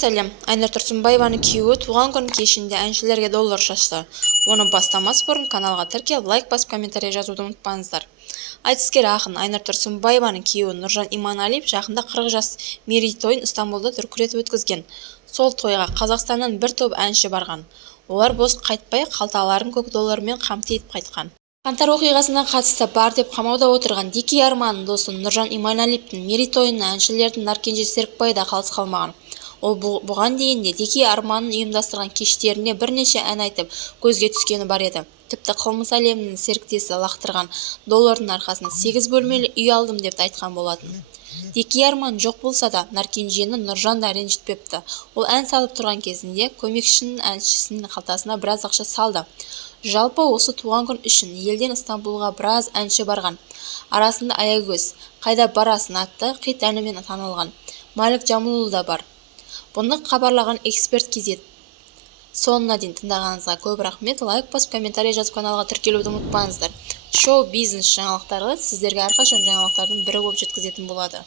сәлем. Айнұр Тұрсынбаеваның күйеуі туған күн кешінде әншілерге доллар шашты. Оны бастамас бұрын каналға тіркеліп, лайк басып, комментарий жазуды ұмытпаңыздар. Айтыскер ақын Айнұр Тұрсынбаеваның күйеуі Нұржан Иманалиев жақында 40 жас мерейтойын Стамбулда дүркіретіп өткізген. Сол тойға Қазақстаннан бір топ әнші барған. Олар бос қайтпай, қалталарын көк доллармен қамти етіп қайтқан. Қаңтар оқиғасына қатысты бар деп қамауда отырған Дики Арманның досы Нұржан Иманалиевтің мерейтойына әншілердің Наркенже Серікбай да қалыс қалмаған. Ол бұған дейін де Дики Арманның ұйымдастырған кештеріне бірнеше ән айтып, көзге түскені бар еді. Тіпті қылмыс әлемінің серіктесі лақтырған доллардың арқасында 8 бөлмелі үй алдым деп айтқан болатын. Дики Арман жоқ болса да, Наркенжені Нұржан да ренжітпепті. Ол ән салып тұрған кезінде көмекшінің әншісінің қалтасына біраз ақша салды. Жалпы осы туған күн үшін елден Стамбулға біраз әнші барған. Арасында Аягөз, «Қайда барасын» атты хит әнімен танылған. Малик Жамулұлы да бар. Бұны хабарлаған Эксперт KZ. Соңына дейін тыңдағаныңызға көп рахмет. Лайк басып, комментарий жазып, каналға тіркелуді ұмытпаңыздар. Шоу-бизнес жаңалықтары сіздерге әрқашан жаңалықтардың бірі болып жеткізетін болады.